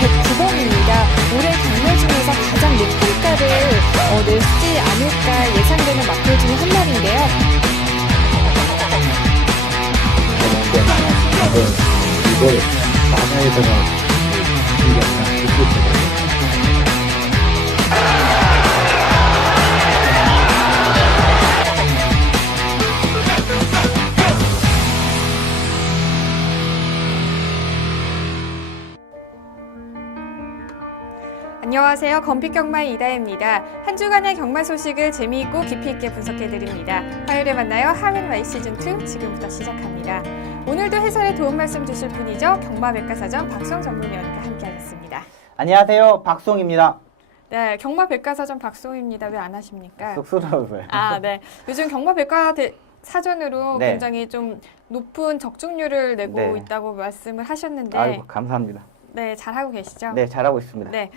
109번입니다. 올해 경매 중에서 가장 높은 가를 내지 않을까 예상되는 마필 중에 한 마리인데요. 이걸 바다에다가 안녕하세요. 건픽경마의 이다혜입니다. 한 주간의 경마 소식을 재미있고 깊이 있게 분석해드립니다. 화요일에 만나요. 하웬와이 시즌2 지금부터 시작합니다. 오늘도 해설에 도움 말씀 주실 분이죠. 경마백과사전 박송 전문위원과 함께하겠습니다. 안녕하세요. 박송입니다. 네, 경마백과사전 박송입니다. 왜 안 하십니까? 쑥스러워서요. 네. 요즘 경마백과사전으로 네. 굉장히 좀 높은 적중률을 내고 네. 있다고 말씀을 하셨는데 아이고, 감사합니다. 네, 잘하고 계시죠? 네, 잘하고 있습니다. 네.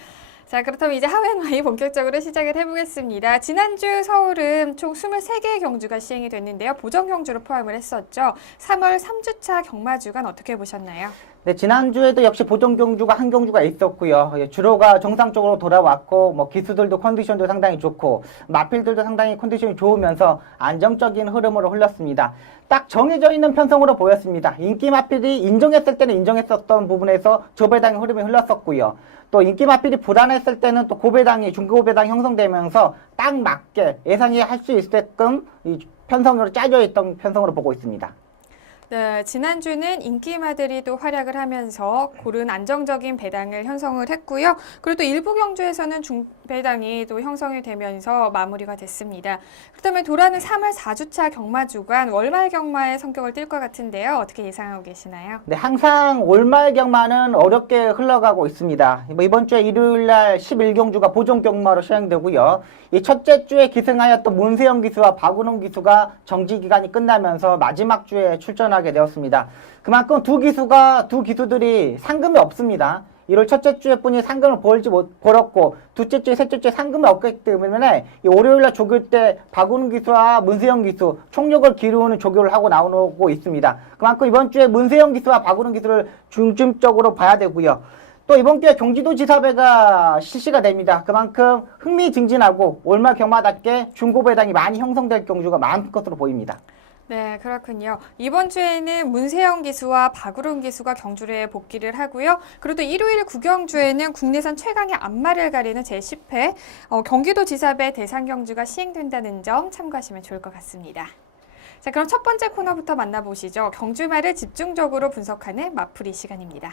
자, 그렇다면 이제 하웬와이 본격적으로 시작을 해보겠습니다. 지난주 서울은 총 23개의 경주가 시행이 됐는데요. 보정 경주로 포함을 했었죠. 3월 3주차 경마 주간 어떻게 보셨나요? 네, 지난주에도 역시 보정 경주가 한 경주가 있었고요. 주로가 정상적으로 돌아왔고, 기수들도 컨디션도 상당히 좋고, 마필들도 상당히 컨디션이 좋으면서 안정적인 흐름으로 흘렀습니다. 딱 정해져 있는 편성으로 보였습니다. 인기 마필이 인정했을 때는 인정했었던 부분에서 저배당의 흐름이 흘렀었고요. 또 인기 마필이 불안했을 때는 또 고배당이 중고배당이 형성되면서 딱 맞게 예상이 할 수 있게끔 이 편성으로 짜져 있던 편성으로 보고 있습니다. 네, 지난주는 인기마들이 또 활약을 하면서 고른 안정적인 배당을 형성을 했고요. 그리고 또 일부 경주에서는 중배당이 또 형성이 되면서 마무리가 됐습니다. 그렇다면 돌아오는 3월 4주차 경마 주간 월말 경마의 성격을 띌 것 같은데요. 어떻게 예상하고 계시나요? 네, 항상 월말 경마는 어렵게 흘러가고 있습니다. 이번 주에 일요일 날 11경주가 보정 경마로 시행되고요. 이 첫째 주에 기승하였던 문세영 기수와 박은홍 기수가 정지 기간이 끝나면서 마지막 주에 출전하게 되었습니다. 그만큼 두 기수들이 상금이 없습니다. 1월 첫째 주에 뿐이 상금을 벌었고 둘째 주에 셋째 주에 상금이 없기 때문에 이 월요일날 조교 때 박은홍 기수와 문세영 기수 총력을 기르는 조교를 하고 나오고 있습니다. 그만큼 이번 주에 문세영 기수와 박은홍 기수를 중점적으로 봐야 되고요. 또 이번 기회에 경기도지사배가 실시가 됩니다. 그만큼 흥미진진하고 월말 경마답게 중고배당이 많이 형성될 경주가 많을 것으로 보입니다. 네, 그렇군요. 이번 주에는 문세영 기수와 박우론 기수가 경주에 복귀를 하고요. 그리고 또 일요일 구경주에는 국내선 최강의 앞말을 가리는 제10회 경기도지사배 대상경주가 시행된다는 점 참고하시면 좋을 것 같습니다. 자, 그럼 첫 번째 코너부터 만나보시죠. 경주말을 집중적으로 분석하는 마풀이 시간입니다.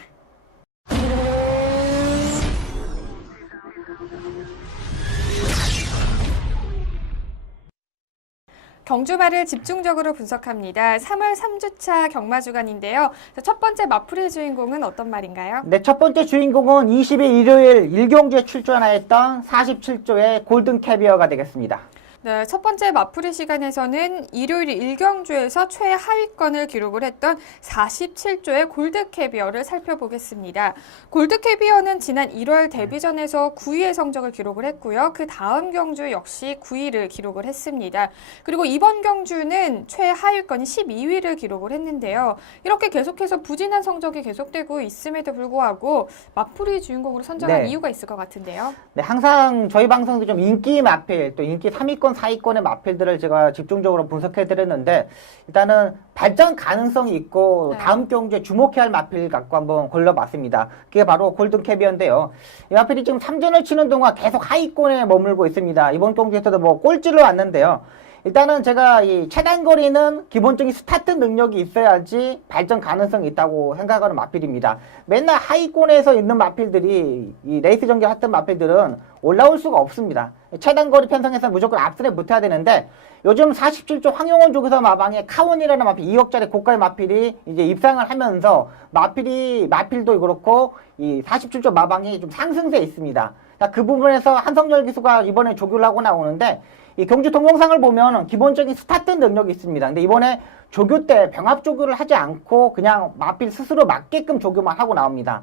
경주말을 집중적으로 분석합니다. 3월 3주차 경마 주간인데요. 첫 번째 마풀이의 주인공은 어떤 말인가요? 네, 첫 번째 주인공은 20일 일요일 1경주에 출전하였던 47조의 골든 캐비어가 되겠습니다. 네, 첫 번째 마풀이 시간에서는 일요일 1경주에서 최하위권을 기록을 했던 47조의 골드캐비어를 살펴보겠습니다. 골드캐비어는 지난 1월 데뷔전에서 9위의 성적을 기록을 했고요. 그 다음 경주 역시 9위를 기록을 했습니다. 그리고 이번 경주는 최하위권이 12위를 기록을 했는데요. 이렇게 계속해서 부진한 성적이 계속되고 있음에도 불구하고 마풀이 주인공으로 선정한 이유가 있을 것 같은데요. 네, 항상 저희 방송도 좀 인기 마필, 또 인기 3위권, 4위권의 마필들을 제가 집중적으로 분석해 드렸는데 일단은 발전 가능성이 있고 다음 경주에 주목해야 할 마필 갖고 한번 골라봤습니다. 그게 바로 골든 캐비어인데요. 이 마필이 지금 3전을 치는 동안 계속 하위권에 머물고 있습니다. 이번 경주에서도 꼴찌로 왔는데요. 일단은 제가 이 최단거리는 기본적인 스타트 능력이 있어야지 발전 가능성이 있다고 생각하는 마필입니다. 맨날 하위권에서 있는 마필들이 이 레이스 전개 했던 마필들은 올라올 수가 없습니다. 최단거리 편성에서 무조건 앞선에 붙어야 되는데 요즘 47조 황용원 조교사 마방에 카원이라는 마필 2억짜리 고가의 마필이 이제 입상을 하면서 마필도 그렇고 이 47조 마방이 좀 상승세 있습니다. 그 부분에서 한성열 기수가 이번에 조교를 하고 나오는데 이 경주 동영상을 보면 기본적인 스타트 능력이 있습니다. 근데 이번에 조교 때 병합 조교를 하지 않고 그냥 마필 스스로 맞게끔 조교만 하고 나옵니다.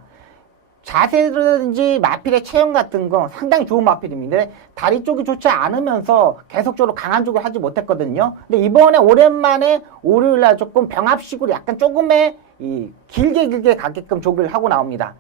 자세라든지 마필의 체형 같은 건 상당히 좋은 마필입니다. 다리 쪽이 좋지 않으면서 계속적으로 강한 쪽을 하지 못했거든요. 근데 이번에 오랜만에 월요일날 조금 병합식으로 약간 조금의 길게 가게끔 조교를 하고 나옵니다.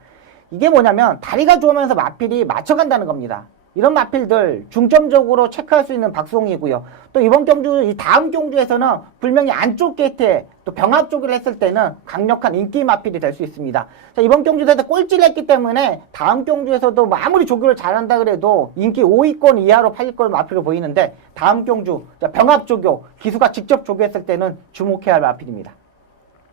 이게 뭐냐면 다리가 좋으면서 마필이 맞춰간다는 겁니다. 이런 마필들 중점적으로 체크할 수 있는 박수홍이고요. 또 이번 경주, 이 다음 경주에서는 분명히 안쪽 게이트에 또 병합 쪽을 했을 때는 강력한 인기 마필이 될 수 있습니다. 자, 이번 경주에서 꼴찌를 했기 때문에 다음 경주에서도 뭐 아무리 조교를 잘한다 그래도 인기 5위권 이하로 8위권 마필로 보이는데 다음 경주 병합 조교, 기수가 직접 조교했을 때는 주목해야 할 마필입니다.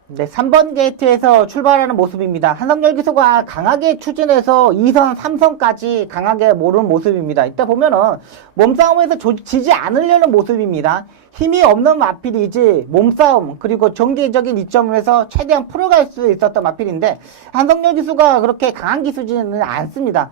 네, 3번 게이트에서 출발하는 모습입니다. 한성열 기수가 강하게 추진해서 2선, 3선까지 강하게 모르는 모습입니다. 이때 보면은 몸싸움에서 지지 않으려는 모습입니다. 힘이 없는 마필이지 몸싸움 그리고 정기적인 이점을 해서 최대한 풀어갈 수 있었던 마필인데 한성열 기수가 그렇게 강한 기수지는 않습니다.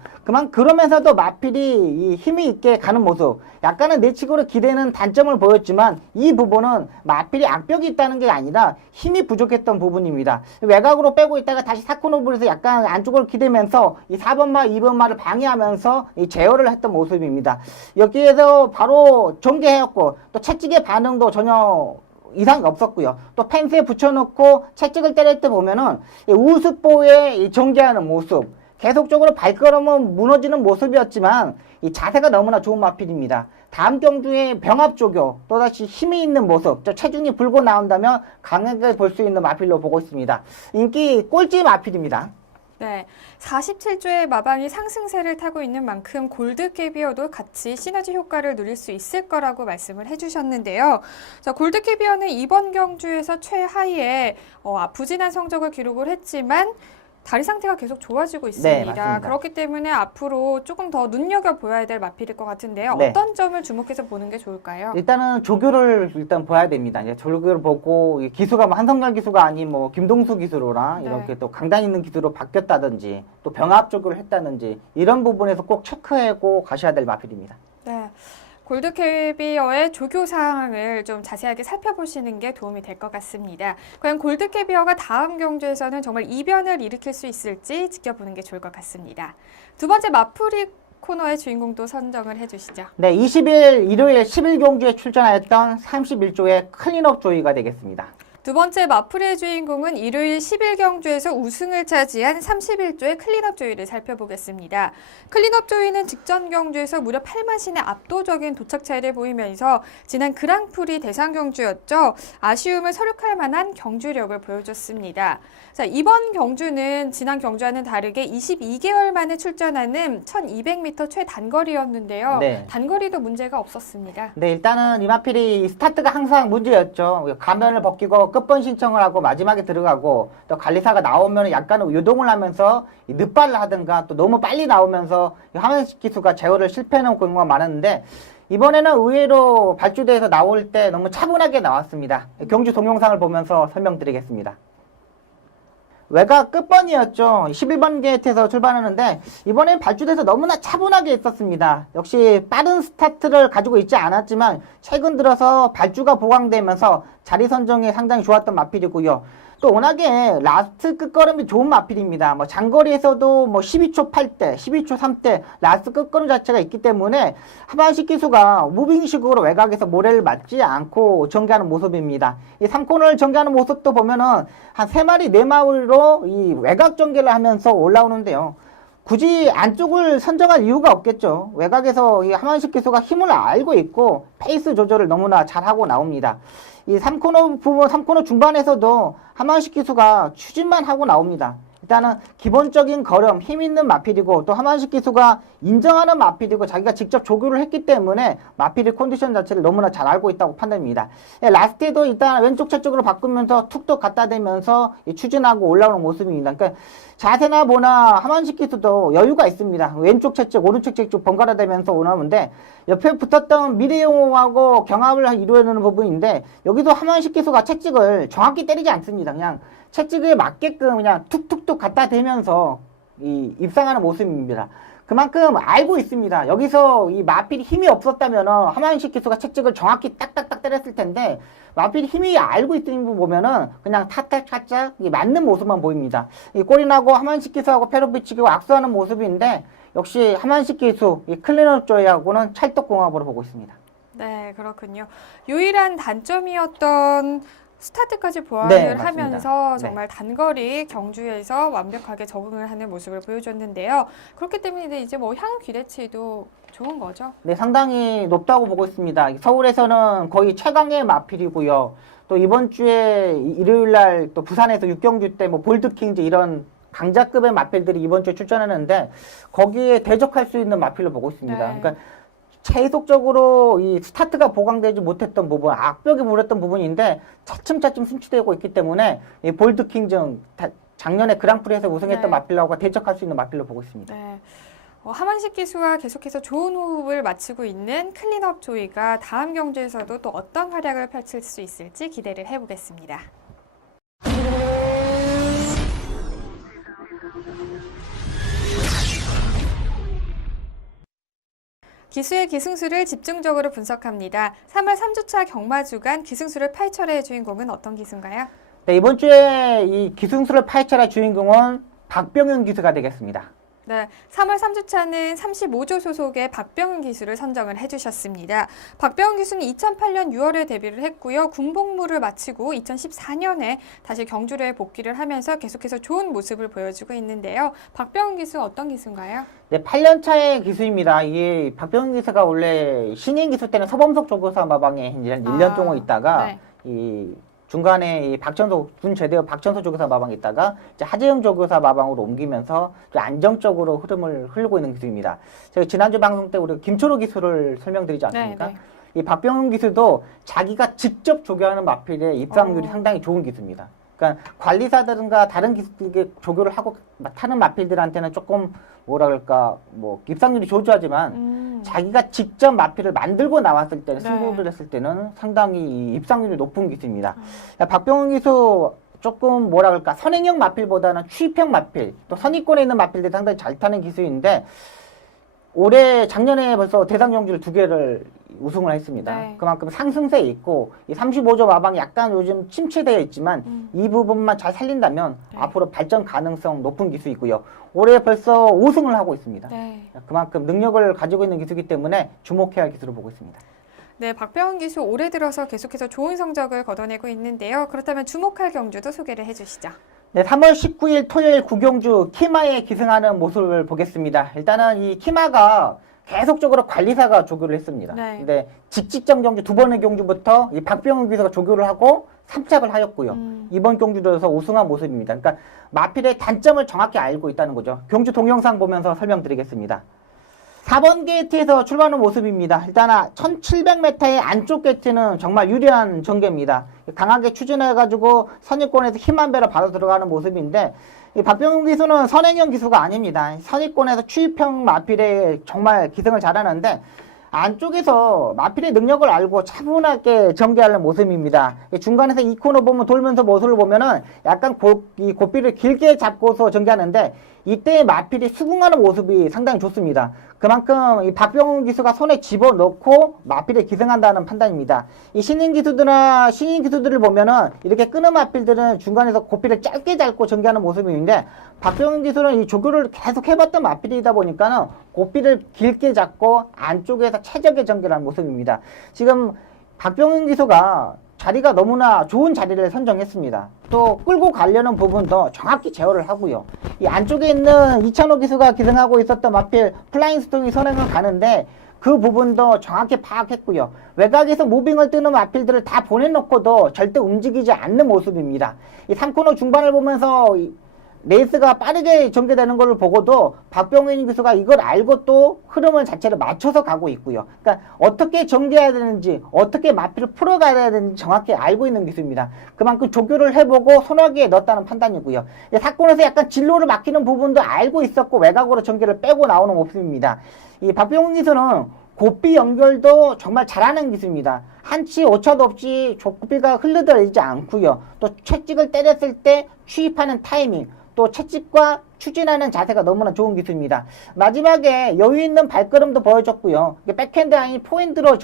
그러면서도 마필이 이 힘이 있게 가는 모습, 약간은 내측으로 기대는 단점을 보였지만 이 부분은 마필이 악벽이 있다는 게 아니라 힘이 부족했던 부분입니다. 외곽으로 빼고 있다가 다시 사코노블에서 약간 안쪽으로 기대면서 이 4번마, 2번마를 방해하면서 이 제어를 했던 모습입니다. 여기에서 바로 전개했고 또 채찍의 반응도 전혀 이상이 없었고요. 또 펜스에 붙여놓고 채찍을 때릴 때 보면은 이 우스포에 전개하는 모습, 계속적으로 발걸음은 무너지는 모습이었지만 이 자세가 너무나 좋은 마필입니다. 다음 경주에 병합 조교, 또다시 힘이 있는 모습, 체중이 불고 나온다면 강하게 볼 수 있는 마필로 보고 있습니다. 인기 꼴찌 마필입니다. 네, 47조의 마방이 상승세를 타고 있는 만큼 골드 캐비어도 같이 시너지 효과를 누릴 수 있을 거라고 말씀을 해주셨는데요. 자, 골드 캐비어는 이번 경주에서 최하위에 부진한 성적을 기록을 했지만 다리 상태가 계속 좋아지고 있습니다. 네, 맞습니다. 그렇기 때문에 앞으로 조금 더 눈여겨보아야 될 마필일 것 같은데요. 네. 어떤 점을 주목해서 보는 게 좋을까요? 일단은 조교를 일단 봐야 됩니다. 이제 조교를 보고 기수가 뭐 한성열 기수가 아닌 뭐 김동수 기수로나 네. 이렇게 또 강단 있는 기수로 바뀌었다든지 또 병합 조교를 했다든지 이런 부분에서 꼭 체크하고 가셔야 될 마필입니다. 네. 골드 캐비어의 조교 사항을 좀 자세하게 살펴보시는 게 도움이 될 것 같습니다. 과연 골드 캐비어가 다음 경주에서는 정말 이변을 일으킬 수 있을지 지켜보는 게 좋을 것 같습니다. 두 번째 마프리 코너의 주인공도 선정을 해주시죠. 네, 20일 일요일 10일 경주에 출전하였던 31조의 클린업 조이가 되겠습니다. 두 번째 마프리의 주인공은 일요일 10일 경주에서 우승을 차지한 31조의 클린업 조이를 살펴보겠습니다. 클린업 조이는 직전 경주에서 무려 8마신의 압도적인 도착 차이를 보이면서 지난 그랑프리 대상 경주였죠. 아쉬움을 서력할 만한 경주력을 보여줬습니다. 자, 이번 경주는 지난 경주와는 다르게 22개월 만에 출전하는 1200m 최단거리였는데요. 네. 단거리도 문제가 없었습니다. 네, 일단은 이마필이 스타트가 항상 문제였죠. 가면을 벗기고 끝번 신청을 하고 마지막에 들어가고 또 관리사가 나오면 약간은 요동을 하면서 늦발을 하든가 또 너무 빨리 나오면서 하만식 기수가 제어를 실패하는 경우가 많았는데 이번에는 의외로 발주대에서 나올 때 너무 차분하게 나왔습니다. 경주 동영상을 보면서 설명드리겠습니다. 외곽 끝번이었죠. 11번 게이트에서 출발하는데 이번엔 발주대에서 너무나 차분하게 있었습니다. 역시 빠른 스타트를 가지고 있지 않았지만 최근 들어서 발주가 보강되면서 자리 선정이 상당히 좋았던 마필이고요. 또 워낙에 라스트 끝걸음이 좋은 마필입니다. 뭐 장거리에서도 뭐 12초 8대, 12초 3대 라스트 끝걸음 자체가 있기 때문에 하반식 기수가 무빙식으로 외곽에서 모래를 맞지 않고 전개하는 모습입니다. 이 3코너를 전개하는 모습도 보면은 한 3마리, 4마리로 이 외곽 전개를 하면서 올라오는데요. 굳이 안쪽을 선정할 이유가 없겠죠. 외곽에서 이 하만식 기수가 힘을 알고 있고 페이스 조절을 너무나 잘하고 나옵니다. 이 3코너 부분, 3코너 중반에서도 하만식 기수가 추진만 하고 나옵니다. 일단은 기본적인 걸음, 힘 있는 마필이고 또 하만식 기수가 인정하는 마필이고 자기가 직접 조교를 했기 때문에 마필의 컨디션 자체를 너무나 잘 알고 있다고 판단됩니다. 라스트에도 일단 왼쪽 채쪽으로 바꾸면서 툭툭 갖다 대면서 추진하고 올라오는 모습입니다. 그러니까 자세나 뭐나 하만식 기수도 여유가 있습니다. 왼쪽 채쪽, 오른쪽 채쪽 번갈아 대면서 올라오는데 옆에 붙었던 미래용하고 경합을 이루어내는 부분인데 여기도 하만식 기수가 채찍을 정확히 때리지 않습니다. 그냥 채찍에 맞게끔 그냥 툭툭툭 갖다 대면서 입상하는 모습입니다. 그만큼 알고 있습니다. 여기서 이 마필이 힘이 없었다면 하만식 기수가 채찍을 정확히 딱딱딱 때렸을 텐데 마필이 힘이 알고 있는 거 보면은 그냥 타타타짝 맞는 모습만 보입니다. 이 꼬리나고 하만식 기수하고 페로비치기고 악수하는 모습인데 역시 하만식 기수 이 클리너 조이하고는 찰떡궁합으로 보고 있습니다. 네, 그렇군요. 유일한 단점이었던 스타트까지 보완을 네, 맞습니다. 하면서 네. 정말 단거리 경주에서 완벽하게 적응을 하는 모습을 보여줬는데요. 그렇기 때문에 이제 뭐 향후 기대치도 좋은 거죠. 네, 상당히 높다고 보고 있습니다. 서울에서는 거의 최강의 마필이고요. 또 이번 주에 일요일 날 또 부산에서 6경주 때 뭐 볼드킹즈 이런 강자급의 마필들이 이번 주에 출전하는데 거기에 대적할 수 있는 마필로 보고 있습니다. 네. 그러니까 계속적으로 이 스타트가 보강되지 못했던 부분, 악벽이 물었던 부분인데 차츰차츰 순치되고 있기 때문에 이 볼드킹즈 작년에 그랑프리에서 우승했던 네. 마필하고 대적할 수 있는 마필로 보고 있습니다. 네. 하만식 기수와 계속해서 좋은 호흡을 마치고 있는 클린업 조이가 다음 경주에서도 또 어떤 활약을 펼칠 수 있을지 기대를 해보겠습니다. 기수의 기승수를 집중적으로 분석합니다. 3월 3주차 경마 주간 기승수를 파헤쳐라의 주인공은 어떤 기수인가요? 네, 이번 주에 이 기승수를 파헤쳐라 주인공은 박병현 기수가 되겠습니다. 네, 3월 3주차는 35조 소속의 박병은 기수를 선정을 해주셨습니다. 박병은 기수는 2008년 6월에 데뷔를 했고요. 군복무를 마치고 2014년에 다시 경주로에 복귀를 하면서 계속해서 좋은 모습을 보여주고 있는데요. 박병은 기수 어떤 기수인가요? 네, 8년 차의 기수입니다. 이게 박병현 기수가 원래 신인 기수 때는 서범석 조교사 마방에 1년 동안 있다가 네. 이 중간에 이 박천소 군 제대어 박천소 조교사 마방에 있다가 이제 하재영 조교사 마방으로 옮기면서 좀 안정적으로 흐름을 흐르고 있는 기수입니다. 제가 지난주 방송 때 우리 김초로 기수를 설명드리지 않습니까? 네, 네. 이 박병훈 기수도 자기가 직접 조교하는 마필의 입상률이 상당히 좋은 기수입니다. 그러니까 관리사들과 다른 기수에게 조교를 하고 타는 마필들한테는 조금 뭐라 그럴까 뭐 입상률이 좋아하지만 자기가 직접 마필을 만들고 나왔을 때는 네. 승부를 했을 때는 상당히 이 입상률이 높은 기수입니다. 박병훈 기수 조금 뭐라 그럴까 선행형 마필보다는 추입형 마필 또 선입권에 있는 마필들이 상당히 잘 타는 기수인데 올해 작년에 벌써 대상 경주를 2개를 우승을 했습니다. 네. 그만큼 상승세에 있고 이 35조 마방이 약간 요즘 침체되어 있지만 이 부분만 잘 살린다면 네. 앞으로 발전 가능성 높은 기수이고요. 올해 벌써 5승을 하고 있습니다. 네. 그만큼 능력을 가지고 있는 기수이기 때문에 주목해야 할 기수로 보고 있습니다. 네, 박병은 기수 올해 들어서 계속해서 좋은 성적을 거둬내고 있는데요. 그렇다면 주목할 경주도 소개를 해주시죠. 네, 3월 19일 토요일 구경주 키마에 기승하는 모습을 보겠습니다. 일단은 이 키마가 계속적으로 관리사가 조교를 했습니다. 네. 근데 직직전 경주 2번의 경주부터 이 박병훈 기수가 조교를 하고 3착을 하였고요. 이번 경주에서 우승한 모습입니다. 그러니까 마필의 단점을 정확히 알고 있다는 거죠. 경주 동영상 보면서 설명드리겠습니다. 4번 게이트에서 출발하는 모습입니다. 일단 1700m의 안쪽 게이트는 정말 유리한 전개입니다. 강하게 추진해가지고 선입권에서 힘 한 배로 받아 들어가는 모습인데 이 박병훈 기수는 선행형 기수가 아닙니다. 선입권에서 추입형 마필에 정말 기승을 잘하는데 안쪽에서 마필의 능력을 알고 차분하게 전개하는 모습입니다. 중간에서 이 코너 보면 돌면서 모습을 보면은 약간 이 고삐를 길게 잡고서 전개하는데 이때 마필이 수긍하는 모습이 상당히 좋습니다. 그만큼 이 박병훈 기수가 손에 집어넣고 마필에 기승한다는 판단입니다. 이 신인 기수들을 보면은 이렇게 끄는 마필들은 중간에서 고삐를 짧게 잡고 전개하는 모습인데 박병훈 기수는 이 조교를 계속 해봤던 마필이다 보니까는 고삐를 길게 잡고 안쪽에서 최적의 전개를 하는 모습입니다. 지금 박병훈 기수가 자리가 너무나 좋은 자리를 선정했습니다. 또 끌고 가려는 부분도 정확히 제어를 하고요. 이 안쪽에 있는 이찬호 기수가 기승하고 있었던 마필 플라잉 스통이 선행을 가는데 그 부분도 정확히 파악했고요. 외곽에서 무빙을 뜨는 마필들을 다 보내놓고도 절대 움직이지 않는 모습입니다. 이 3코너 중반을 보면서 레이스가 빠르게 전개되는 걸 보고도 박병훈 기수가 이걸 알고 또 흐름을 자체를 맞춰서 가고 있고요. 그러니까 어떻게 전개해야 되는지 어떻게 마필을 풀어가야 되는지 정확히 알고 있는 기수입니다. 그만큼 조교를 해보고 손아귀에 넣었다는 판단이고요. 사건에서 약간 진로를 막히는 부분도 알고 있었고 외곽으로 전개를 빼고 나오는 모습입니다. 이 박병훈 기수는 고삐 연결도 정말 잘하는 기수입니다. 한치 오차도 없이 고삐가 흘러들어지지 않고요. 또 채찍을 때렸을 때 취입하는 타이밍 또 채찍과 추진하는 자세가 너무나 좋은 기수입니다. 마지막에 여유 있는 발걸음도 보여줬고요. 백핸드 아니 포핸드로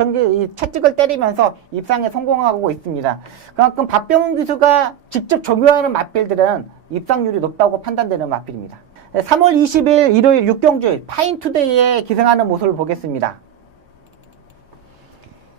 채찍을 때리면서 입상에 성공하고 있습니다. 그만큼 박병훈 기수가 직접 적용하는 마필들은 입상률이 높다고 판단되는 마필입니다. 3월 20일 일요일 6경주 파인투데이에 기승하는 모습을 보겠습니다.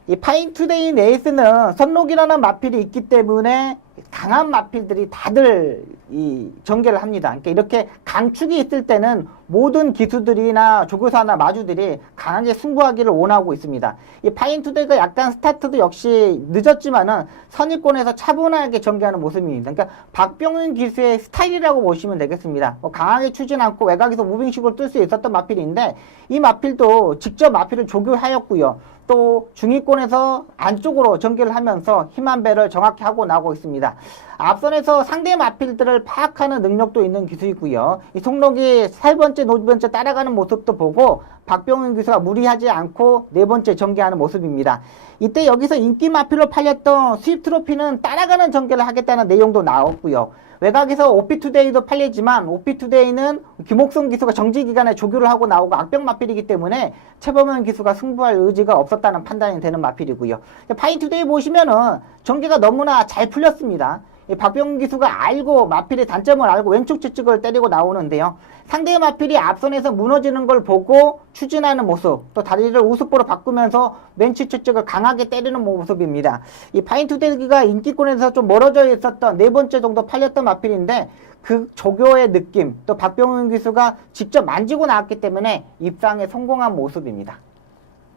이 파인투데이 레이스는 선록이라는 마필이 있기 때문에 강한 마필들이 다들 이 전개를 합니다. 그러니까 이렇게 강축이 있을 때는 모든 기수들이나 조교사나 마주들이 강하게 승부하기를 원하고 있습니다. 이 파인투데이가 약간 스타트도 역시 늦었지만은 선입권에서 차분하게 전개하는 모습입니다. 그러니까 박병윤 기수의 스타일이라고 보시면 되겠습니다. 뭐 강하게 추진 않고 외곽에서 무빙식으로 뜰 수 있었던 마필인데 이 마필도 직접 마필을 조교하였고요. 또 중위권에서 안쪽으로 전개를 하면서 힘한 배를 정확히 하고 나오고 있습니다. 앞선에서 상대 마필들을 파악하는 능력도 있는 기수이고요. 이 송록이 3번째, 5번째 따라가는 모습도 보고 박병윤 기수가 무리하지 않고 4번째 전개하는 모습입니다. 이때 여기서 인기 마필로 팔렸던 수입 트로피는 따라가는 전개를 하겠다는 내용도 나왔고요. 외곽에서 오피투데이도 팔리지만 오피투데이는 김옥성 기수가 정지기간에 조교를 하고 나오고 악병 마필이기 때문에 최범현 기수가 승부할 의지가 없었다는 판단이 되는 마필이고요. 파인투데이 보시면은 전개가 너무나 잘 풀렸습니다. 박병윤 기수가 알고 마필의 단점을 알고 왼쪽 측측을 때리고 나오는데요. 상대의 마필이 앞선에서 무너지는 걸 보고 추진하는 모습, 또 다리를 우습보로 바꾸면서 왼쪽 측측을 강하게 때리는 모습입니다. 이 파인투데이가 인기권에서 좀 멀어져 있었던 4번째 정도 팔렸던 마필인데 그 조교의 느낌, 또 박병윤 기수가 직접 만지고 나왔기 때문에 입상에 성공한 모습입니다.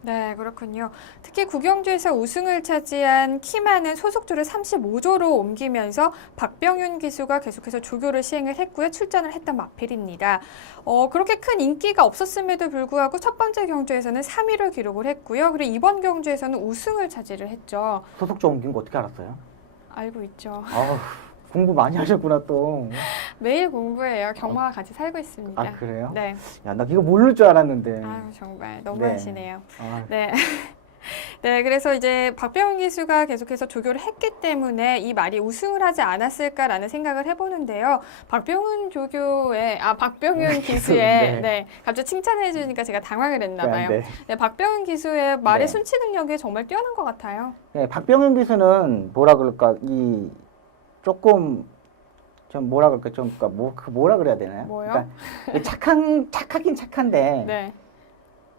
네, 그렇군요. 특히 구경주에서 우승을 차지한 키 많은 소속조를 35조로 옮기면서 박병윤 기수가 계속해서 조교를 시행을 했고요. 출전을 했던 마필입니다. 그렇게 큰 인기가 없었음에도 불구하고 첫 번째 경주에서는 3위를 기록을 했고요. 그리고 이번 경주에서는 우승을 차지를 했죠. 소속조 옮긴 거 어떻게 알았어요? 알고 있죠. 아우, 공부 많이 하셨구나 또. 매일 공부해요. 경마와 같이 살고 있습니다. 아, 그래요? 네. 야, 나 이거 모를 줄 알았는데. 아유, 정말 너무 네. 하시네요. 아, 네. 네, 그래서 이제 박병윤 기수가 계속해서 조교를 했기 때문에 이 말이 우승을 하지 않았을까라는 생각을 해보는데요. 박병윤 기수의 네. 네, 갑자기 칭찬해 주니까 제가 당황을 했나 봐요. 네. 네, 박병윤 기수의 말의 네. 순치 능력이 정말 뛰어난 것 같아요. 네, 박병윤 기수는 뭐라 그럴까, 조금, 좀 뭐라 그럴까, 뭐라 그래야 되나요? 뭐요? 그러니까 착하긴 착한데, 네.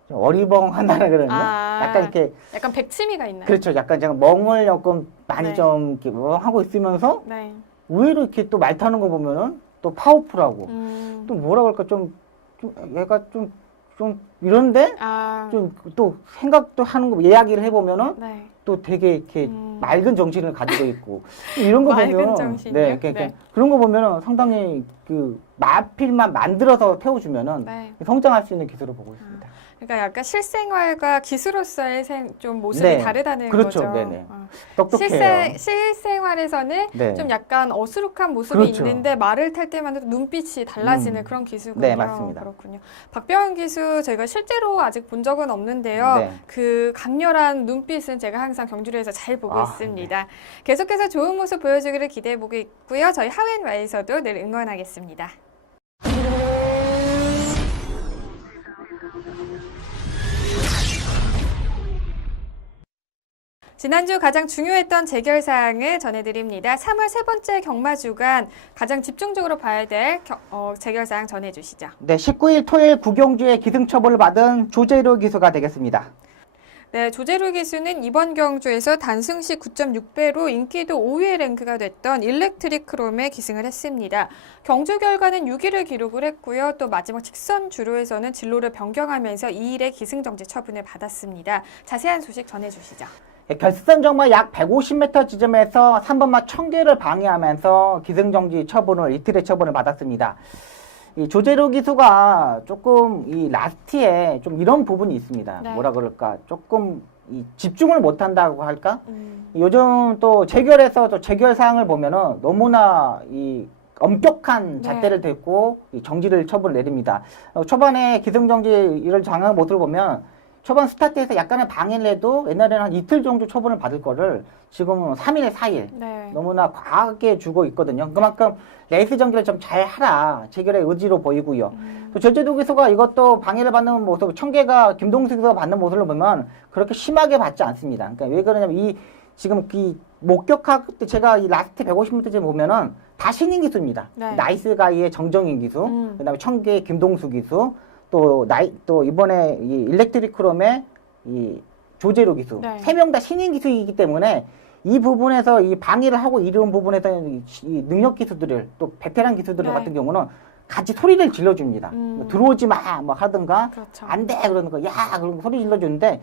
좀 어리벙하다라 그러나? 아, 약간 이렇게, 약간 백치미가 있나요? 그렇죠. 약간 제가 멍을 조금 많이 네. 좀 이렇게 뭐 하고 있으면서, 네. 의외로 이렇게 또 말 타는 거 보면은 또 파워풀하고, 또 뭐라 그럴까, 얘가 좀 이런데? 아, 좀 또 생각도 하는 거, 이야기를 해보면은, 네. 또 되게 이렇게 맑은 정신을 가지고 있고 이런 거 맑은 보면 정신이요? 네, 네. 그런 거 보면은 상당히 그 마필만 만들어서 태워주면은 네. 성장할 수 있는 기술을 보고 있습니다. 그러니까 약간 실생활과 기수로서의 좀 모습이 네. 다르다는 그렇죠. 거죠. 네네. 어. 똑똑해요. 실생활에서는 네. 좀 약간 어수룩한 모습이 그렇죠. 있는데 말을 탈 때마다 눈빛이 달라지는 그런 기수군요. 네, 맞습니다. 그렇군요. 박병윤 기수 저희가 실제로 아직 본 적은 없는데요. 네. 그 강렬한 눈빛은 제가 항상 경주에서 잘 보고 아, 있습니다. 계속해서 좋은 모습 보여주기를 기대해 보고 있고요. 저희 하웬와에서도 늘 응원하겠습니다. 지난주 가장 중요했던 재결사항을 전해드립니다. 3월 세 번째 경마주간 가장 집중적으로 봐야 될 재결사항 전해주시죠. 네, 19일 토요일 구경주에 기승처벌을 받은 조재료 기수가 되겠습니다. 네, 조재루 기수는 이번 경주에서 단승시 9.6배로 인기도 5위에 랭크가 됐던 일렉트릭 크롬에 기승을 했습니다. 경주 결과는 6위를 기록을 했고요. 또 마지막 직선 주로에서는 진로를 변경하면서 2일의 기승정지 처분을 받았습니다. 자세한 소식 전해주시죠. 결승선 정말 약 150m 지점에서 3번마 1000개를 방해하면서 기승정지 처분을 이틀의 처분을 받았습니다. 이 조재료 기수가 조금 이 라스트에 좀 이런 부분이 있습니다. 네. 뭐라 그럴까? 조금 이 집중을 못한다고 할까? 요즘 또 재결에서 또 재결 사항을 보면은 너무나 이 엄격한 잣대를 댔고 이 정지를 처분을 내립니다. 초반에 기승정지 이런 장한 모습을 보면 초반 스타트에서 약간의 방해를 해도 옛날에는 한 이틀 정도 처분을 받을 거를 지금은 3일, 4일 네. 너무나 과하게 주고 있거든요. 그만큼 레이스 전개를 좀 잘 하라 재결의 의지로 보이고요. 또 조재료 기수가 이것도 방해를 받는 모습, 1000개가 김동수 기수가 받는 모습을 보면 그렇게 심하게 받지 않습니다. 그러니까 왜 그러냐면 지금 목격할 때 제가 이 라스트 150m쯤 보면은 다 신인 기수입니다. 네. 나이스 가이의 정정인 기수, 그다음에 1000개의 김동수 기수, 또 이번에 이 일렉트릭 크롬의 이 조재료 기수. 네. 세 명 다 신인 기수이기 때문에 이 부분에서 이 방해를 하고 이런 부분에서 이 능력 기수들을 또 베테랑 기수들 네. 같은 경우는 같이 소리를 질러줍니다. 뭐 들어오지 마, 뭐 하든가, 그렇죠. 안 돼, 그러는 거, 야, 그런 거 소리 질러주는데,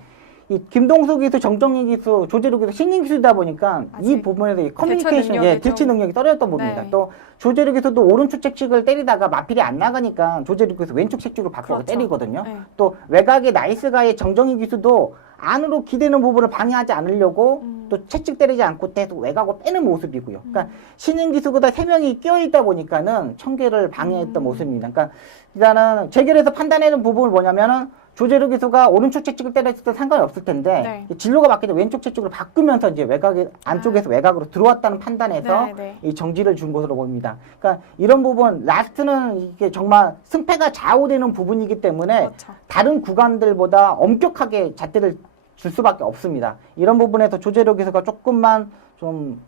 이 김동수 기수, 정정희 기수, 조재료 기수, 신인 기수다 보니까 이 아직 부분에서 이 대처 커뮤니케이션, 능력이 대치 좀- 능력이 떨어졌던 부분입니다. 네. 또 조재료 기수도 오른쪽 채찍을 때리다가 마필이 안 나가니까 조재료 기수 왼쪽 채찍으로 바꿔서 그렇죠. 때리거든요. 네. 또 외곽의 나이스가의 정정희 기수도 안으로 기대는 부분을 방해하지 않으려고 또 채찍 때리지 않고 계속 외곽으로 빼는 모습이고요. 그러니까 신인 기수보다 세 명이 끼어있다 보니까는 청계를 방해했던 모습입니다. 그러니까 일단은 재결에서 판단하는 부분은 뭐냐면은 조재료 기수가 오른쪽 채찍을 때렸을 때 상관이 없을 텐데 진로가 바뀌자 왼쪽 채찍으로 바꾸면서 이제 외곽에 안쪽에서 외곽으로 들어왔다는 판단에서 네. 이 정지를 준 것으로 보입니다. 그러니까 이런 부분 라스트는 이게 정말 승패가 좌우되는 부분이기 때문에 그렇죠. 다른 구간들보다 엄격하게 잣대를 줄 수밖에 없습니다. 이런 부분에서 조재료 기수가 조금만 좀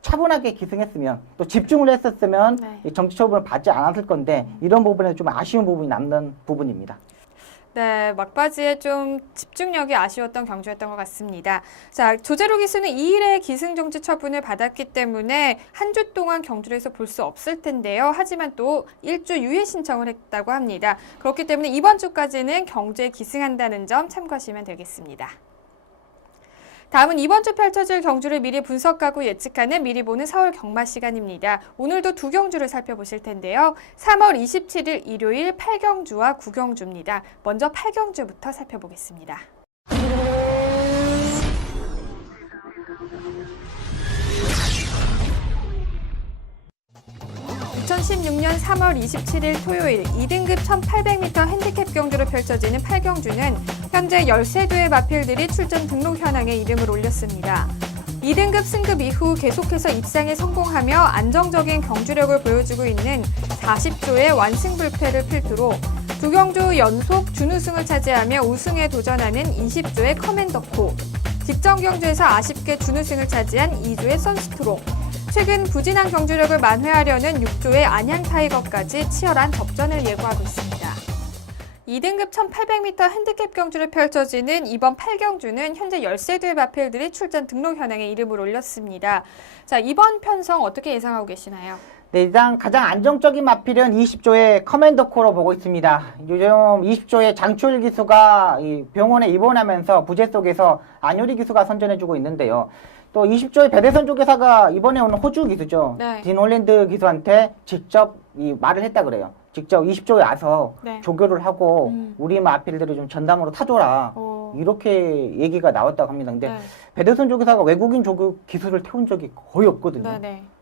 차분하게 기승했으면 또 집중을 했었으면 네. 이 정치 처분을 받지 않았을 건데 이런 부분에 좀 아쉬운 부분이 남는 부분입니다. 네, 막바지에 좀 집중력이 아쉬웠던 경주였던 것 같습니다. 자, 조재로 기수는 2일에 기승정지 처분을 받았기 때문에 한 주 동안 경주에서 볼 수 없을 텐데요. 하지만 또 1주 유예 신청을 했다고 합니다. 그렇기 때문에 이번 주까지는 경주에 기승한다는 점 참고하시면 되겠습니다. 다음은 이번 주 펼쳐질 경주를 미리 분석하고 예측하는 미리 보는 서울 경마 시간입니다. 오늘도 두 경주를 살펴보실 텐데요. 3월 27일 일요일 8경주와 9경주입니다. 먼저 8경주부터 살펴보겠습니다. 2016년 3월 27일 토요일 2등급 1800m 핸디캡 경주로 펼쳐지는 8경주는 현재 13대의 마필들이 출전 등록 현황에 이름을 올렸습니다. 2등급 승급 이후 계속해서 입상에 성공하며 안정적인 경주력을 보여주고 있는 40조의 완승불패를 필두로 두 경주 연속 준우승을 차지하며 우승에 도전하는 20조의 커맨더코, 직전 경주에서 아쉽게 준우승을 차지한 2조의 선스트롱, 최근 부진한 경주력을 만회하려는 6조의 안양 타이거까지 치열한 접전을 예고하고 있습니다. 2등급 1800m 핸디캡 경주를 펼쳐지는 이번 8경주는 현재 13대의 마필들이 출전 등록 현황에 이름을 올렸습니다. 자, 이번 편성 어떻게 예상하고 계시나요? 네, 일단 가장 안정적인 마필은 20조의 커맨더 코로 보고 있습니다. 요즘 20조의 장추일 기수가 이 병원에 입원하면서 부재 속에서 안효리 기수가 선전해주고 있는데요. 또 20조의 배대선 조교사가 이번에 오는 호주 기수죠. 네. 딘 홀랜드 기수한테 직접 이 말을 했다 그래요. 직접 20조에 와서 조교를 하고 우리 마필들을 좀 전담으로 타줘라. 이렇게 얘기가 나왔다고 합니다. 근데 배대선 조교사가 외국인 조교 기수를 태운 적이 거의 없거든요.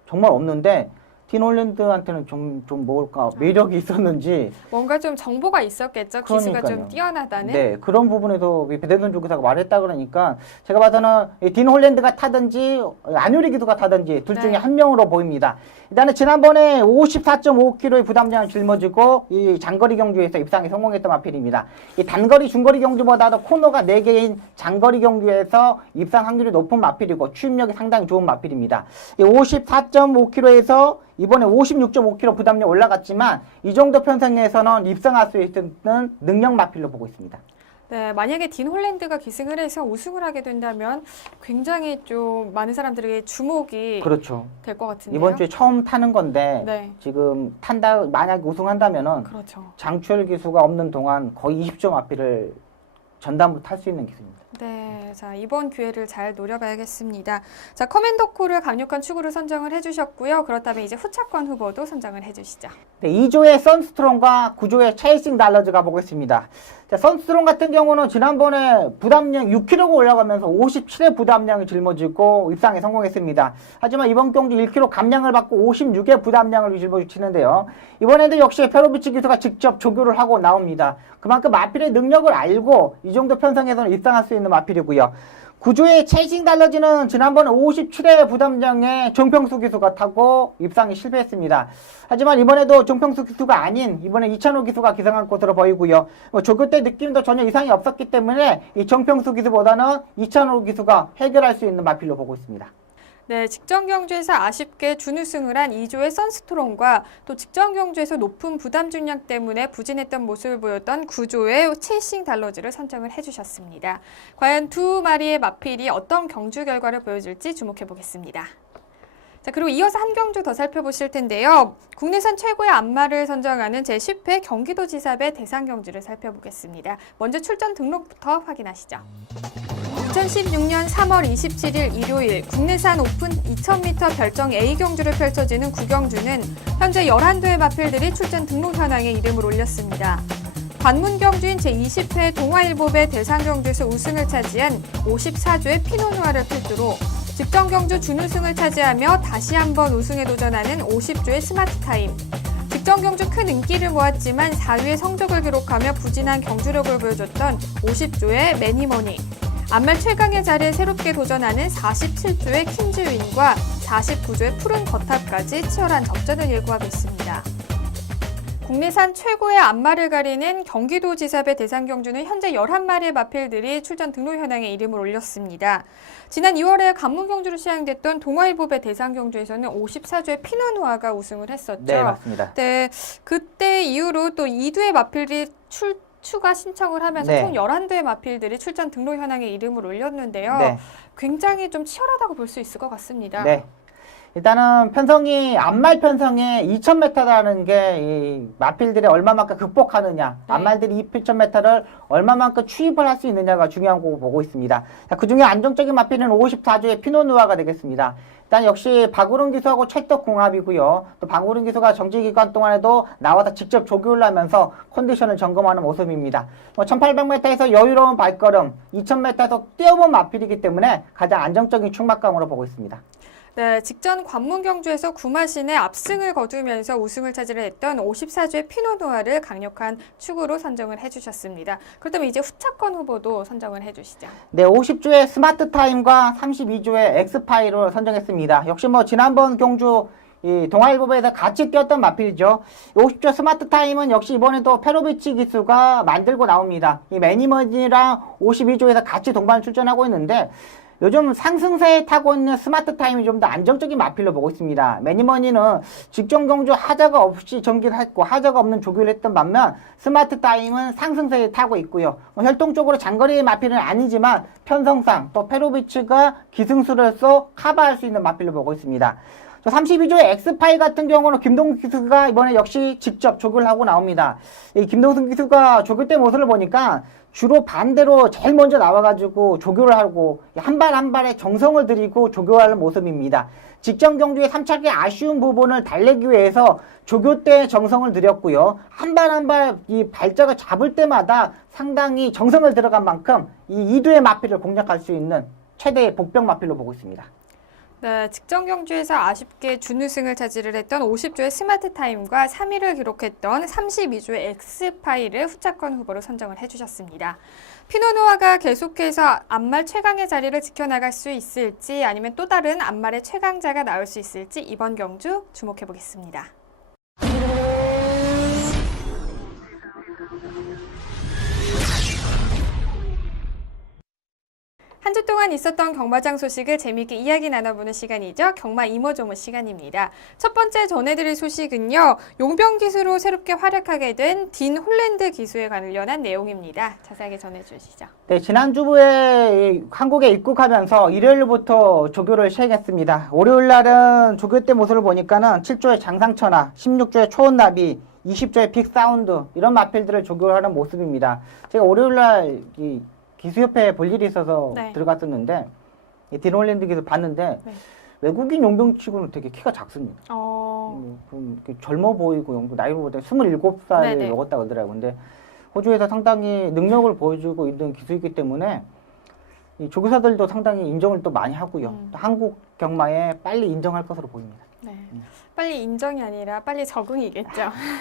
정말 없는데 딘 홀랜드한테는 좀 뭘까 매력이 있었는지 뭔가 좀 정보가 있었겠죠. 기수가 좀 뛰어나다는. 네, 그런 부분에서 배대선 조교사가 말했다 그러니까 제가 봐서는 딘 홀랜드가 타든지 안효리 기수가 타든지 둘 중에 한 명으로 보입니다. 일단은 지난번에 54.5kg의 부담량을 짊어지고 이 장거리 경주에서 입상에 성공했던 마필입니다. 이 단거리, 중거리 경주보다도 코너가 4개인 장거리 경주에서 입상 확률이 높은 마필이고 추임력이 상당히 좋은 마필입니다. 이 54.5kg에서 이번에 56.5kg 부담력 올라갔지만 이 정도 편성에서는 입상할 수 있는 능력 마필로 보고 있습니다. 네, 만약에 딘 홀랜드가 기승을 해서 우승을 하게 된다면 굉장히 좀 많은 사람들에게 주목이 그렇죠. 될 것 같은데요. 이번 주에 처음 타는 건데 지금 만약에 우승한다면은 장추열 기수가 없는 동안 거의 20조 마필을 전담으로 탈 수 있는 기수입니다. 네, 자 이번 기회를 잘 노려봐야겠습니다. 자, 커맨더코를 강력한 축으로 선정을 해주셨고요. 그렇다면 이제 후차권 후보도 선정을 해주시죠. 네, 2조의 선스트롱과 9조의 체이싱 달러즈가 보겠습니다. 자, 선스트롱 같은 경우는 지난번에 부담량 6kg가 올라가면서 57의 부담량을 짊어지고 입상에 성공했습니다. 하지만 이번 경주 1kg 감량을 받고 56의 부담량을 짊어지는데요. 이번에도 역시 페로비치 기수가 직접 조교를 하고 나옵니다. 그만큼 마필의 능력을 알고 이 정도 편성에서는 입상할 수 있는 마필이고요. 9조의 체이싱 달러즈는 지난번에 57회 부담량에 정평수 기수가 타고 입상에 실패했습니다. 하지만 이번에도 정평수 기수가 아닌 이번에 이찬호 기수가 기승할 것으로 보이고요. 조교 때 느낌도 전혀 이상이 없었기 때문에 이 정평수 기수보다는 이찬호 기수가 해결할 수 있는 마필로 보고 있습니다. 네, 직전 경주에서 아쉽게 준우승을 한 2조의 선스트롬과 또 직전 경주에서 높은 부담 중량 때문에 부진했던 모습을 보였던 9조의 체이싱 달러즈를 선정을 해주셨습니다. 과연 두 마리의 마필이 어떤 경주 결과를 보여줄지 주목해 보겠습니다. 자, 그리고 이어서 한 경주 더 살펴보실 텐데요. 국내산 최고의 안마를 선정하는 제10회 경기도지사배 대상 경주를 살펴보겠습니다. 먼저 출전 등록부터 확인하시죠. 2016년 3월 27일 일요일 국내산 오픈 2000m 별정 A 경주를 펼쳐지는 구경주는 현재 11도의 마필들이 출전 등록 현황에 이름을 올렸습니다. 관문 경주인 제20회 동아일보배 대상 경주에서 우승을 차지한 54조의 피노누아를 필두로 직전 경주 준우승을 차지하며 다시 한번 우승에 도전하는 50조의 스마트타임. 직전 경주 큰 인기를 모았지만 4위의 성적을 기록하며 부진한 경주력을 보여줬던 50조의 매니머니. 안말 최강의 자리에 새롭게 도전하는 47조의 킴즈윈과 49조의 푸른 거탑까지 치열한 접전을 예고하고 있습니다. 국내산 최고의 안마를 가리는 경기도지사배 대상 경주는 현재 11마리의 마필들이 출전 등록 현황에 이름을 올렸습니다. 지난 2월에 관문 경주로 시행됐던 동아일보배 대상 경주에서는 54조의 피노누아가 우승을 했었죠. 네, 맞습니다. 네, 그때 이후로 또 2두의 마필이 추가 신청을 하면서 네. 총 11도의 마필들이 출전 등록 현황에 이름을 올렸는데요. 네. 굉장히 좀 치열하다고 볼 수 있을 것 같습니다. 네. 일단은 편성이 안말 편성에 2000m라는 게 이 마필들이 얼마만큼 극복하느냐, 네. 안말들이 2000m를 얼마만큼 추입을 할 수 있느냐가 중요한 거 보고 있습니다. 그 중에 안정적인 마필은 54조의 피노누아가 되겠습니다. 일단 역시 박우른 기수하고 찰떡궁합이고요. 또 박우른 기수가 정지 기간 동안에도 나와서 직접 조교를 하면서 컨디션을 점검하는 모습입니다. 1800m에서 여유로운 발걸음, 2000m에서 뛰어본 마필이기 때문에 가장 안정적인 충막감으로 보고 있습니다. 네, 직전 관문 경주에서 구마신의 압승을 거두면서 우승을 차지했던 54조의 피노누아를 강력한 축으로 선정을 해주셨습니다. 그렇다면 이제 후차권 후보도 선정을 해주시죠. 네, 50조의 스마트 타임과 32조의 엑스파이를 선정했습니다. 역시 뭐 지난번 경주 이 동아일보배에서 같이 뛰었던 마필이죠. 50조 스마트 타임은 역시 이번에도 페로비치 기수가 만들고 나옵니다. 이 매니머니랑 52조에서 같이 동반 출전하고 있는데 요즘 상승세에 타고 있는 스마트 타임이 좀 더 안정적인 마필로 보고 있습니다. 매니머니는 직전 경주 하자가 없이 전기를 했고 하자가 없는 조교를 했던 반면 스마트 타임은 상승세에 타고 있고요. 혈통적으로 장거리의 마필은 아니지만 편성상 또 페로비치가 기승수로서 커버할 수 있는 마필로 보고 있습니다. 32조의 엑스파이 같은 경우는 김동승 기수가 이번에 역시 직접 조교를 하고 나옵니다. 이 김동승 기수가 조교 때 모습을 보니까 주로 반대로 제일 먼저 나와가지고 조교를 하고 한 발 한 발에 정성을 들이고 조교하는 모습입니다. 직전 경주의 3차기 아쉬운 부분을 달래기 위해서 조교 때 정성을 들였고요. 한 발 한 발 이 발작을 잡을 때마다 상당히 정성을 들어간 만큼 이 2두의 마필을 공략할 수 있는 최대의 복병 마필로 보고 있습니다. 네, 직전 경주에서 아쉽게 준우승을 차지를 했던 50조의 스마트 타임과 3위를 기록했던 32조의 엑스파이를 후차권 후보로 선정을 해주셨습니다. 피노누아가 계속해서 안말 최강의 자리를 지켜나갈 수 있을지 아니면 또 다른 안말의 최강자가 나올 수 있을지 이번 경주 주목해 보겠습니다. 한 주 동안 있었던 경마장 소식을 재미있게 이야기 나눠보는 시간이죠. 경마 이모저모 시간입니다. 첫 번째 전해드릴 소식은요. 용병 기수로 새롭게 활약하게 된 딘 홀랜드 기수에 관련한 내용입니다. 자세하게 전해주시죠. 네, 지난주에 한국에 입국하면서 일요일부터 조교를 시행했습니다. 월요일 날은 조교 때 모습을 보니까는 7조의 장상천하, 16조의 초원나비, 20조의 빅사운드 이런 마필들을 조교를 하는 모습입니다. 제가 월요일 날 기수협회에 볼 일이 있어서 네. 들어갔었는데 딘 홀랜드 기수 봤는데 네. 외국인 용병치고는 되게 키가 작습니다. 좀 젊어 보이고 나이로 보다 27살을 네네. 먹었다 그러더라고요. 근데 호주에서 상당히 능력을 보여주고 있는 기수이기 때문에 이 조교사들도 상당히 인정을 또 많이 하고요. 또 한국 경마에 빨리 인정할 것으로 보입니다. 네. 빨리 인정이 아니라 빨리 적응이겠죠.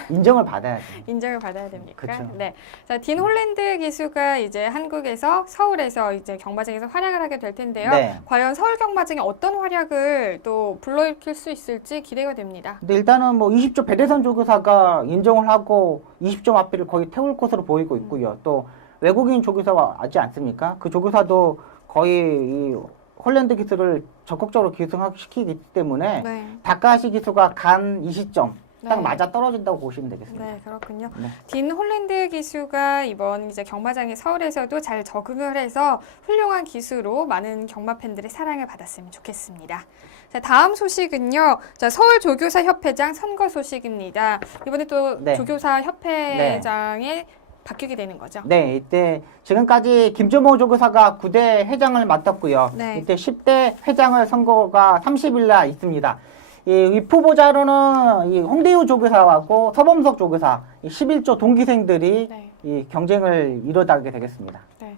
인정을 받아야죠. 인정을 받아야 됩니까? 그쵸. 네. 자, 딘 홀랜드 기수가 이제 한국에서 서울에서 이제 경마장에서 활약을 하게 될 텐데요. 네. 과연 서울 경마장에 어떤 활약을 또 불러일으킬 수 있을지 기대가 됩니다. 근데 일단은 뭐 20조 배대선 조교사가 인정을 하고 20조 마필을 거의 태울 것으로 보이고 있고요. 또 외국인 조교사가 하지 않습니까? 그 조교사도 거의 이 홀랜드 기수를 적극적으로 기승시키기 때문에 네. 다카하시 기수가 간 이 시점 딱 네. 맞아 떨어진다고 보시면 되겠습니다. 네, 그렇군요. 네. 딘 홀랜드 기수가 이번 이제 경마장에 서울에서도 잘 적응을 해서 훌륭한 기수로 많은 경마 팬들의 사랑을 받았으면 좋겠습니다. 자, 다음 소식은요. 자, 서울 조교사 협회장 선거 소식입니다. 이번에 또 네. 조교사 협회장에 바뀌게 되는 거죠. 네, 이때 지금까지 김조모 조교사가 9대 회장을 맡았고요. 네. 이때 10대 회장을 선거가 30일 날 있습니다. 이 후보자로는 이 홍대유 조교사하고 서범석 조교사, 이 11조 동기생들이 네. 이 경쟁을 이뤄가게 되겠습니다. 네.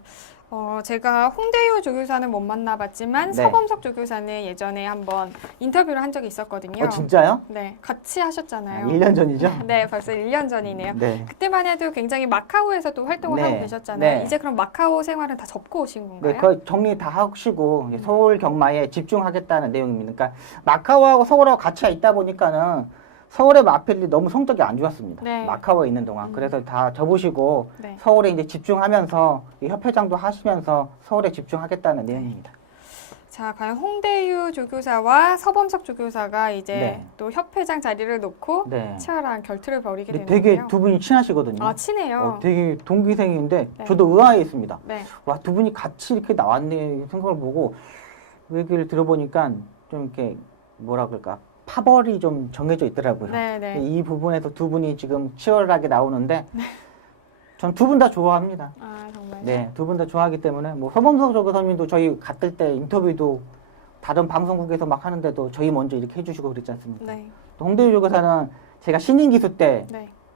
제가 홍대유 조교사는 못 만나봤지만 네. 서범석 조교사는 예전에 한번 인터뷰를 한 적이 있었거든요. 진짜요? 네, 같이 하셨잖아요. 1년 전이죠? 네, 벌써 1년 전이네요. 네. 그때만 해도 굉장히 마카오에서도 활동을 네. 하고 계셨잖아요. 네. 이제 그럼 마카오 생활은 다 접고 오신 건가요? 네, 거의 정리 다 하시고 이제 서울 경마에 집중하겠다는 내용입니다. 그러니까 마카오하고 서울하고 같이 있다 보니까는 서울의 마필이 너무 성적이 안 좋았습니다. 네. 마카오에 있는 동안. 그래서 다 접으시고 네. 서울에 이제 집중하면서 이 협회장도 하시면서 서울에 집중하겠다는 내용입니다. 자, 과연 홍대유 조교사와 서범석 조교사가 이제 네. 또 협회장 자리를 놓고 네. 치열한 결투를 벌이게 근데 되는데요. 되게 두 분이 친하시거든요. 아, 친해요. 되게 동기생인데 네. 저도 의아했습니다. 네. 와, 두 분이 같이 이렇게 나왔네 생각을 보고 얘기를 들어보니까 좀 이렇게 뭐라 그럴까 파벌이 좀 정해져 있더라고요. 네, 네. 이 부분에서 두 분이 지금 치열하게 나오는데 전 두 분 다 좋아합니다. 아, 정말. 네, 두 분 다 좋아하기 때문에 뭐 서범석 조교사님도 저희 갔을 때 인터뷰도 다른 방송국에서 막 하는데도 저희 먼저 이렇게 해주시고 그랬지 않습니까? 네. 또 홍대유 조교사는 제가 신인 기수 때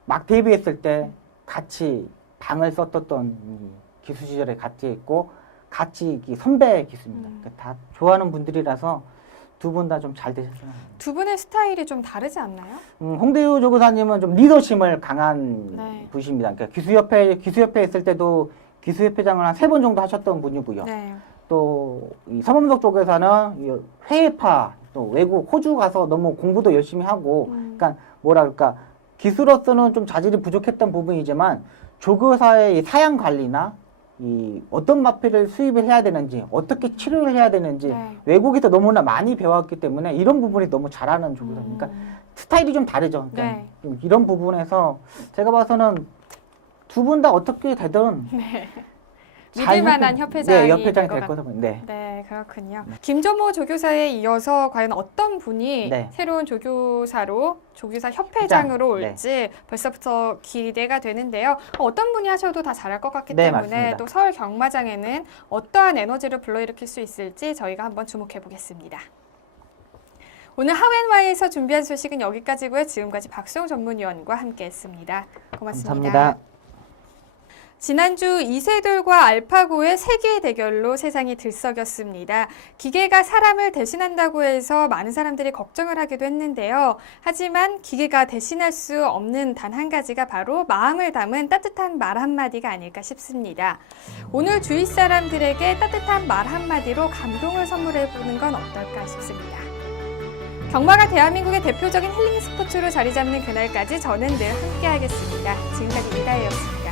막 네. 데뷔했을 때 같이 방을 썼었던 이 기수 시절에 같이 있고 같이 이 선배 기수입니다. 그러니까 다 좋아하는 분들이라서 두 분 다 좀 잘 되셨으면 합니다. 두 분의 스타일이 좀 다르지 않나요? 홍대유 조교사님은 좀 리더십을 강한 네. 분이십니다. 그러니까 기수협회 있을 때도 기수협회장을 한 3번 정도 하셨던 분이고요. 네. 또 이 서범석 조교사는 이 회의파, 또 외국 호주 가서 너무 공부도 열심히 하고, 그러니까 뭐라 그럴까 기수로서는 좀 자질이 부족했던 부분이지만 조교사의 이 사양 관리나 이 어떤 마필을 수입을 해야 되는지 어떻게 치료를 해야 되는지 네. 외국에서 너무나 많이 배웠기 때문에 이런 부분이 너무 잘하는 조교사니까 그러니까 스타일이 좀 다르죠. 그러니까 네. 좀 이런 부분에서 제가 봐서는 두 분 다 어떻게 되든 네. 잘 믿을 만한 협회장이 네, 협회장이 될 될 것 거다 보니 네. 네, 그렇군요. 김조모 조교사에 이어서 과연 어떤 분이 네. 새로운 조교사로 조교사 협회장으로 네. 올지 벌써부터 기대가 되는데요. 어떤 분이 하셔도 다 잘할 것 같기 네, 때문에 맞습니다. 또 서울 경마장에는 어떠한 에너지를 불러일으킬 수 있을지 저희가 한번 주목해 보겠습니다. 오늘 하웬와에서 준비한 소식은 여기까지고요. 지금까지 박수홍 전문위원과 함께했습니다. 고맙습니다. 감사합니다. 지난주 이세돌과 알파고의 세기의 대결로 세상이 들썩였습니다. 기계가 사람을 대신한다고 해서 많은 사람들이 걱정을 하기도 했는데요. 하지만 기계가 대신할 수 없는 단 한 가지가 바로 마음을 담은 따뜻한 말 한마디가 아닐까 싶습니다. 오늘 주위 사람들에게 따뜻한 말 한마디로 감동을 선물해보는 건 어떨까 싶습니다. 경마가 대한민국의 대표적인 힐링 스포츠로 자리 잡는 그날까지 저는 늘 함께하겠습니다. 지금까지 이다혜였습니다.